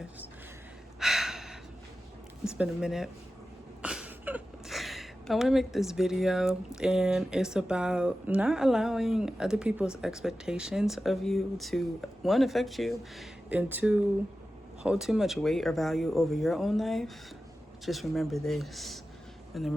guys. It's been a minute. I want to make this video, and it's about not allowing other people's expectations of you to, one, affect you, and two, hold too much weight or value over your own life. Just remember this. And then,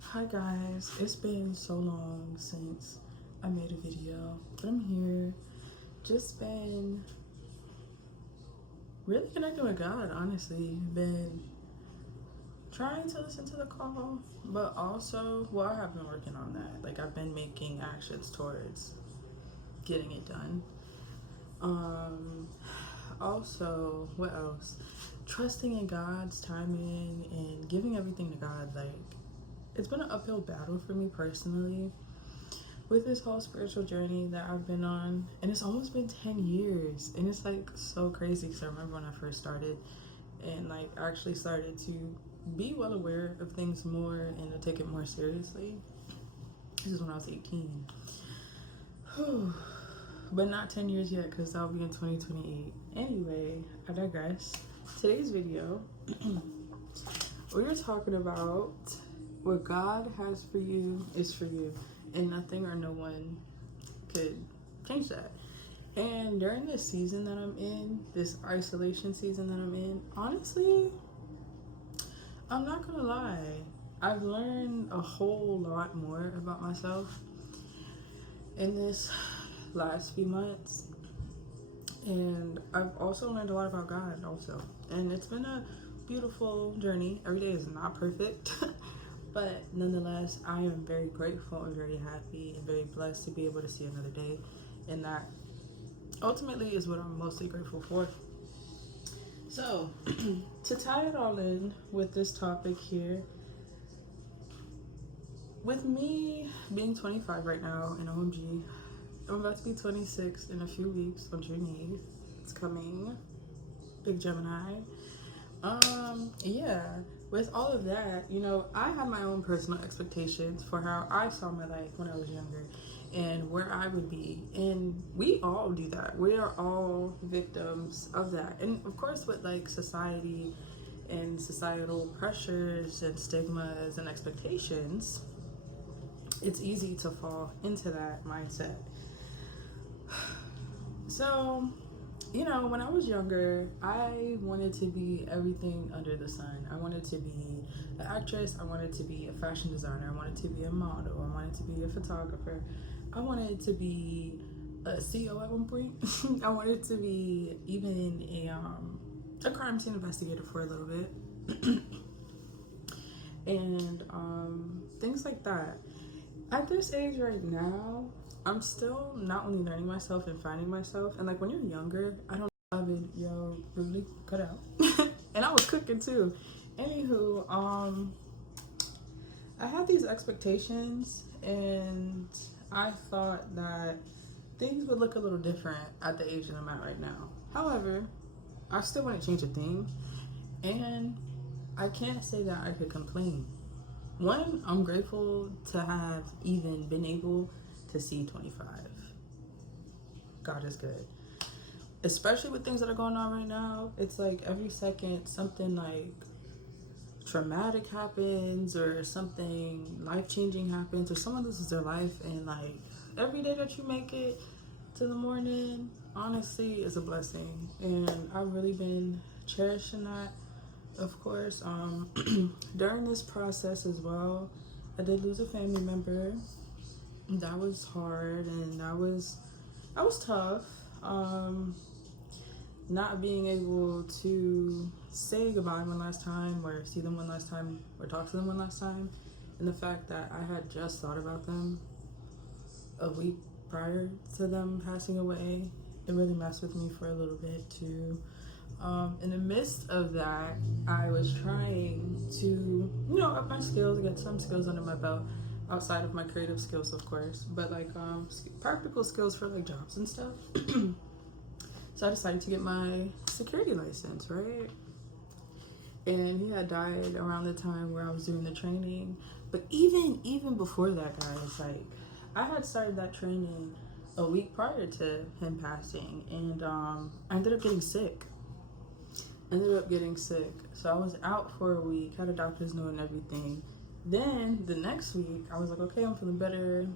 hi guys, it's been so long since I made a video, but I'm here. Just been really connecting with God, honestly. Been trying to listen to the call, but also, well, I have been working on that. Like, I've been making actions towards getting it done. Also, what else? Trusting in God's timing and giving everything to God. Like, it's been an uphill battle for me personally with this whole spiritual journey that I've been on, and it's almost been 10 years, and it's like so crazy because I remember when I first started and like actually started to be well aware of things more and to take it more seriously. This is when I was 18. Whew. But not 10 years yet, because that'll be in 2028. Anyway, I digress. Today's video, we're talking about what God has for you is for you, and nothing or no one could change that. And during this season that I'm in, this isolation season that I'm in, honestly, I'm not gonna lie, I've learned a whole lot more about myself in this last few months. And I've also learned a lot about God also. And it's been a beautiful journey. Every day is not perfect, but nonetheless, I am very grateful and very happy and very blessed to be able to see another day. And that ultimately is what I'm mostly grateful for. So, to tie it all in with this topic here, with me being 25 right now in OMG, I'm about to be 26 in a few weeks on June 8th. It's coming. Big Gemini. Yeah, with all of that, you know, I had my own personal expectations for how I saw my life when I was younger and where I would be. And we all do that. We are all victims of that. And of course, with like society and societal pressures and stigmas and expectations, it's easy to fall into that mindset. So, you know, when I was younger, I wanted to be everything under the sun. I wanted to be an actress. I wanted to be a fashion designer. I wanted to be a model. I wanted to be a photographer. I wanted to be a CEO at one point. I wanted to be even a crime scene investigator for a little bit. And things like that. At this age right now, I'm still not only learning myself and finding myself. And like when you're younger, I don't yo, really cut out. And I was cooking too. Anywho, I had these expectations, and I thought that things would look a little different at the age that I'm at right now. However, I still wouldn't change a thing, and I can't say that I could complain. One, I'm grateful to have even been able to see 25. God is good. Especially with things that are going on right now, it's like every second something like traumatic happens or something life-changing happens or someone loses their life, and like every day that you make it to the morning, honestly, is a blessing. And I've really been cherishing that. Of course, during this process as well, I did lose a family member. That was hard, and that was tough. Not being able to say goodbye one last time, or see them one last time, or talk to them one last time, and the fact that I had just thought about them a week prior to them passing away, it really messed with me for a little bit too. In the midst of that, I was trying to, you know, up my skills, get some skills under my belt outside of my creative skills, of course, but like practical skills for like jobs and stuff. So I decided to get my security license, right? And he had died around the time where I was doing the training. But even before that, guys, like I had started that training a week prior to him passing, and I ended up getting sick. Ended up getting sick. So I was out for a week, had a doctor's note and everything. Then the next week, I was like, okay, I'm feeling better.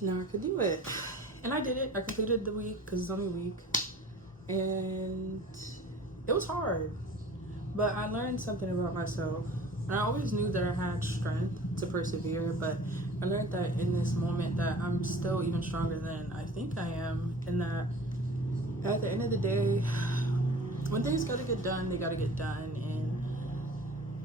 Now I could do it. And I did it. I completed the week because it's only a week. And it was hard. But I learned something about myself. And I always knew that I had strength to persevere, but I learned that in this moment that I'm still even stronger than I think I am. And that at the end of the day, when things gotta get done, they gotta get done. And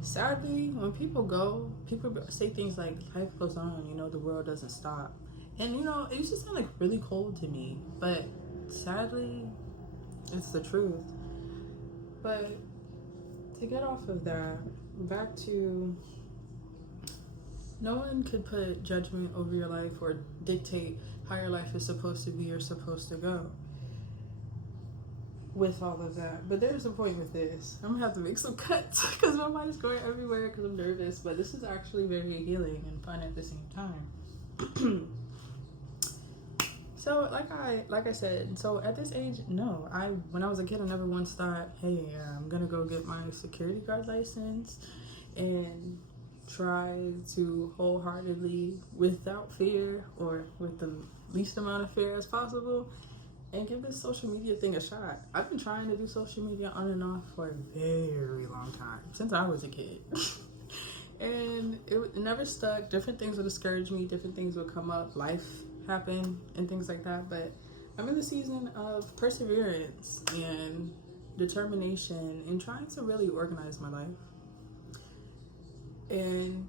sadly, when people go, people say things like, life goes on, you know, the world doesn't stop. And you know, it used to sound like really cold to me, but sadly, it's the truth. But to get off of that, back to no one could put judgment over your life or dictate how your life is supposed to be or supposed to go with all of that. But there's a point with this. I'm gonna have to make some cuts because my mind is going everywhere because I'm nervous, but this is actually very healing and fun at the same time. So like I said, so at this age, no, when I was a kid, I never once thought, hey, I'm gonna go get my security guard license and try to wholeheartedly, without fear or with the least amount of fear as possible, and give this social media thing a shot. I've been trying to do social media on and off for a very long time, since I was a kid. And it never stuck. Different things would discourage me, different things would come up, life happen and things like that. But I'm in the season of perseverance and determination and trying to really organize my life. And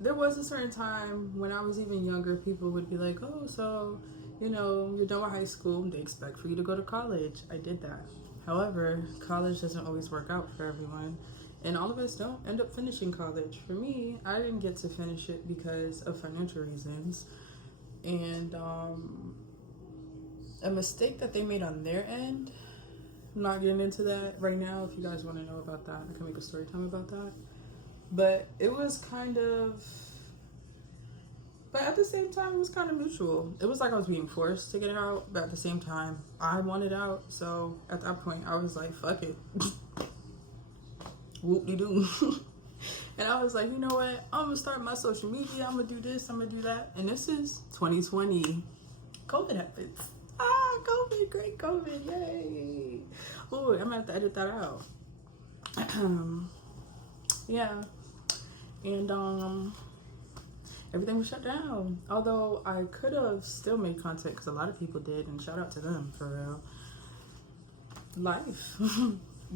there was a certain time when I was even younger, people would be like, oh, so, you know, you're done with high school, they expect for you to go to college. I did that. However, college doesn't always work out for everyone. And all of us don't end up finishing college. For me, I didn't get to finish it because of financial reasons. And a mistake that they made on their end, I'm not getting into that right now. If you guys want to know about that, I can make a story time about that. But it was kind of, but at the same time, it was kind of mutual. It was like I was being forced to get out, but at the same time, I wanted out. So at that point, I was like, fuck it. Whoop-de-doo. And I was like, you know what? I'm going to start my social media. I'm going to do this. I'm going to do that. And this is 2020. COVID happens. COVID. Great COVID. Yay. Oh, I'm going to have to edit that out. Yeah. And everything was shut down. Although I could have still made content because a lot of people did. And shout out to them, for real. Life.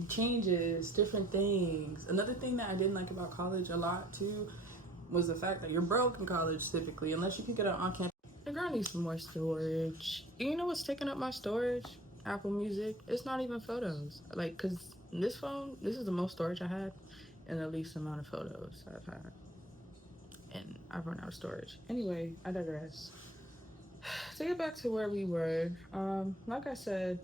Changes, different things. Another thing that I didn't like about college a lot too was the fact that you're broke in college typically, unless you can get it on campus. The girl needs some more storage. You know what's taking up my storage? Apple Music. It's not even photos. Like, cause this phone, this is the most storage I had and the least amount of photos I've had. And I've run out of storage. Anyway, I digress. To get back to where we were, like I said,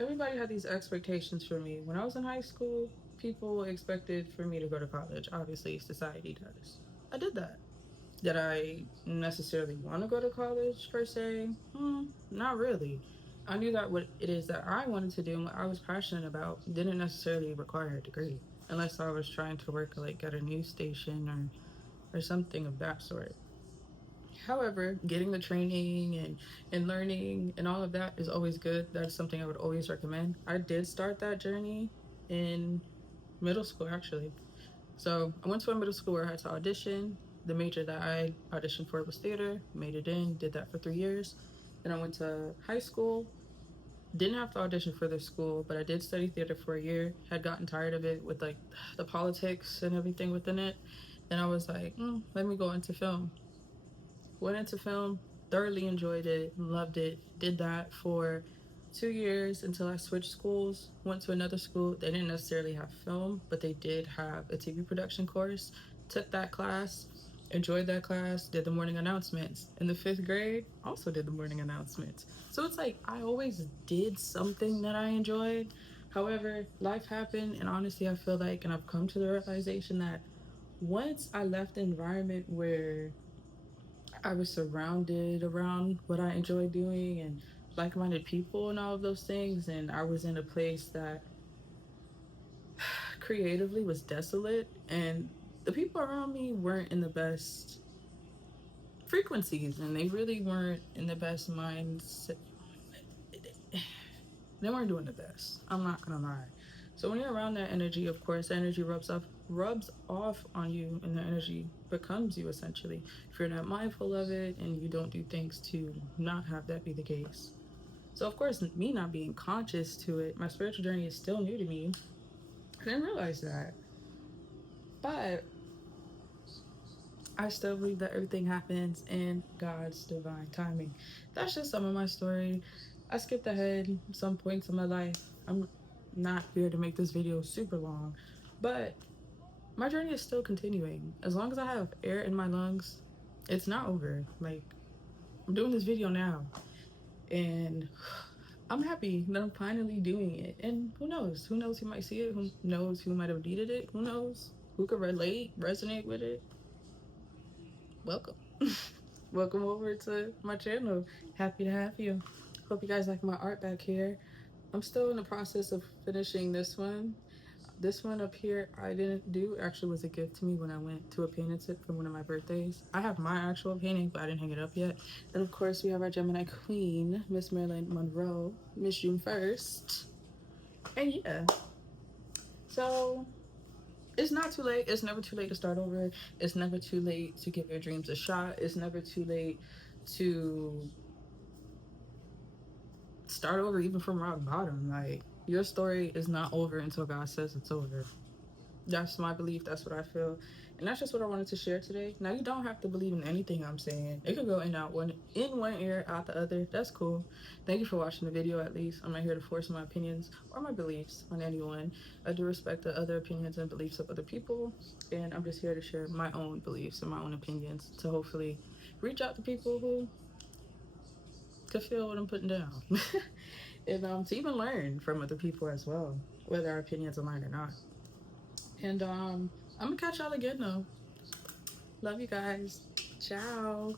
everybody had these expectations for me. When I was in high school, people expected for me to go to college. Obviously, society does. I did that. Did I necessarily want to go to college per se? Not really. I knew that what it is that I wanted to do and what I was passionate about didn't necessarily require a degree, unless I was trying to work like at a news station or something of that sort. However, getting the training and learning and all of that is always good. That's something I would always recommend. I did start that journey in middle school, actually. So I went to a middle school where I had to audition. The major that I auditioned for was theater, made it in, did that for 3 years. Then I went to high school, didn't have to audition for this school, but I did study theater for a year, had gotten tired of it with like the politics and everything within it. And I was like, let me go into film. Went into film, thoroughly enjoyed it, loved it, did that for 2 years until I switched schools, went to another school. They didn't necessarily have film, but they did have a TV production course. Took that class, enjoyed that class, did the morning announcements. In the 5th grade, also did the morning announcements. So it's like I always did something that I enjoyed. However, life happened, and honestly, I feel like, and I've come to the realization that once I left the environment where I was surrounded around what I enjoy doing and like-minded people and all of those things, and I was in a place that creatively was desolate, and the people around me weren't in the best frequencies, and they really weren't in the best minds. They weren't doing the best. I'm not gonna lie. So when you're around that energy, of course, the energy rubs off on you, and the energy becomes you essentially. If you're not mindful of it and you don't do things to not have that be the case. So of course, me not being conscious to it, my spiritual journey is still new to me. I didn't realize that, but I still believe that everything happens in God's divine timing. That's just some of my story. I skipped ahead some points in my life. I'm not here to make this video super long, but my journey is still continuing. As long as I have air in my lungs, it's not over. Like, I'm doing this video now, and I'm happy that I'm finally doing it. And who knows? Who knows who might see it? Who knows who might have needed it? Who knows? Who could resonate with it? Welcome. Welcome over to my channel. Happy to have you. Hope you guys like my art back here. I'm still in the process of finishing this one. This one up here I didn't do. Actually was a gift to me when I went to a painting tip for one of my birthdays. I have my actual painting, but I didn't hang it up yet. And of course we have our Gemini queen, Miss Marilyn Monroe, Miss June 1st. And yeah. So it's not too late. It's never too late to start over. It's never too late to give your dreams a shot. It's never too late to start over, even from rock bottom. Like, your story is not over until God says it's over. That's my belief. That's what I feel. And that's just what I wanted to share today. Now, you don't have to believe in anything I'm saying. It could go in one ear, out the other. That's cool. Thank you for watching the video, at least. I'm not here to force my opinions or my beliefs on anyone. I do respect the other opinions and beliefs of other people. And I'm just here to share my own beliefs and my own opinions to hopefully reach out to people who could feel what I'm putting down. And to even learn from other people as well, whether our opinions align or not. And I'm gonna catch y'all again though. Love you guys. Ciao.